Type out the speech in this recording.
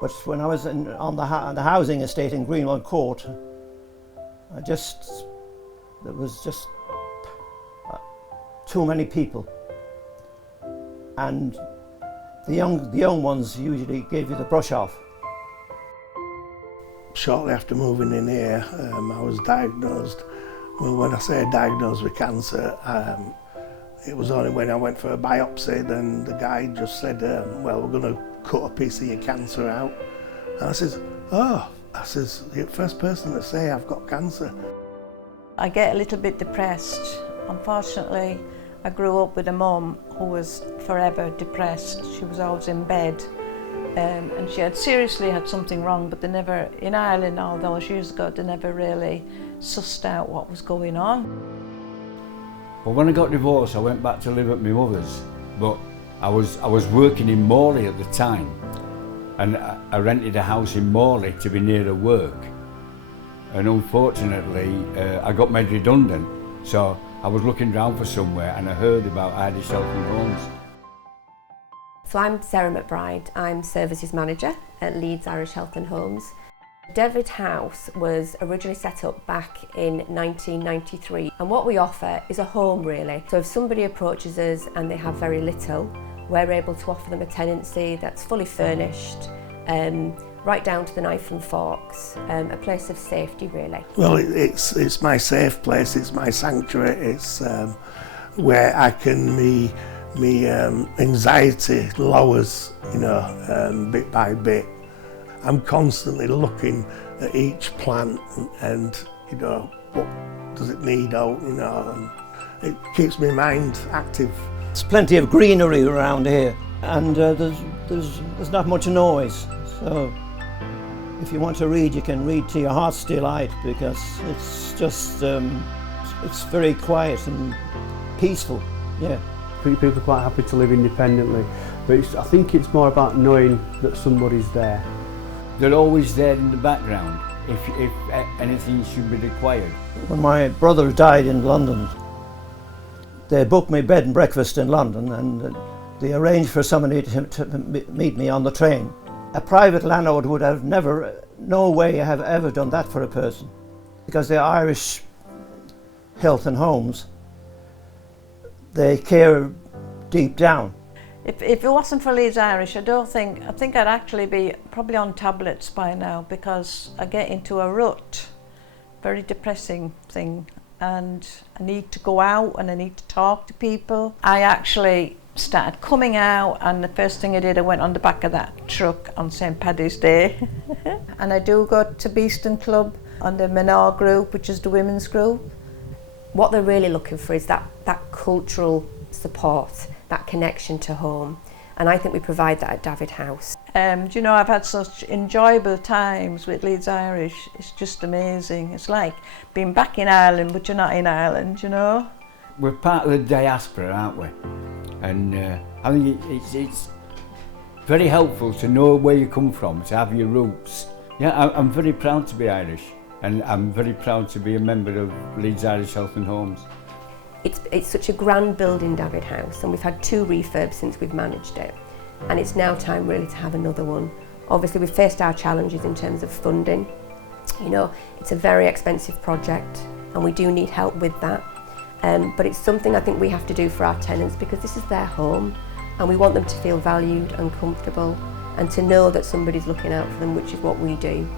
But when I was on the housing estate in Greenwood Court, there was just too many people, and the young ones usually gave you the brush off. Shortly after moving in here, I was diagnosed. Well, when I say diagnosed with cancer, it was only when I went for a biopsy, then the guy just said, well, we're going to cut a piece of your cancer out. And I says, oh, you're the first person to say I've got cancer. I get a little bit depressed. Unfortunately, I grew up with a mum who was forever depressed. She was always in bed. And she had seriously had something wrong, but they never, in Ireland all those years ago, they never really sussed out what was going on. Well, when I got divorced, I went back to live at my mother's, but I was working in Morley at the time, and I rented a house in Morley to be near the work. And unfortunately, I got made redundant, so I was looking around for somewhere, and I heard about Irish Health and Homes. So I'm Sarah McBride, I'm Services Manager at Leeds Irish Health and Homes. Davitt House was originally set up back in 1993, and what we offer is a home really. So if somebody approaches us and they have very little, we're able to offer them a tenancy that's fully furnished, right down to the knife and forks, a place of safety really. Well, it's my safe place, it's my sanctuary, it's where I can anxiety lowers, bit by bit. I'm constantly looking at each plant and what does it need out, and it keeps my mind active. There's plenty of greenery around here, and there's not much noise. So if you want to read, you can read to your heart's delight, because it's just it's very quiet and peaceful. Yeah. People are quite happy to live independently, but I think it's more about knowing that somebody's there. They're always there in the background if anything should be required. When my brother died in London, they booked me bed and breakfast in London, and they arranged for somebody to meet me on the train. A private landlord would have no way have ever done that for a person, because the Irish Health and Homes, they care deep down. If it wasn't for Leeds Irish, I think I'd actually be probably on tablets by now, because I get into a rut, very depressing thing, and I need to go out and I need to talk to people. I actually started coming out, and the first thing I did, I went on the back of that truck on St Paddy's Day. And I do go to Beeston Club on the Menor group, which is the women's group. What they're really looking for is that cultural support, that connection to home, and I think we provide that at Davitt House. I've had such enjoyable times with Leeds Irish. It's just amazing. It's like being back in Ireland, but you're not in Ireland, We're part of the diaspora, aren't we? And I think it's very helpful to know where you come from, to have your roots. Yeah, I'm very proud to be Irish, and I'm very proud to be a member of Leeds Irish Health and Homes. It's such a grand building, Davitt House, and we've had 2 refurbs since we've managed it, and it's now time really to have another one. Obviously we've faced our challenges in terms of funding. It's a very expensive project and we do need help with that, but it's something I think we have to do for our tenants, because this is their home and we want them to feel valued and comfortable and to know that somebody's looking out for them, which is what we do.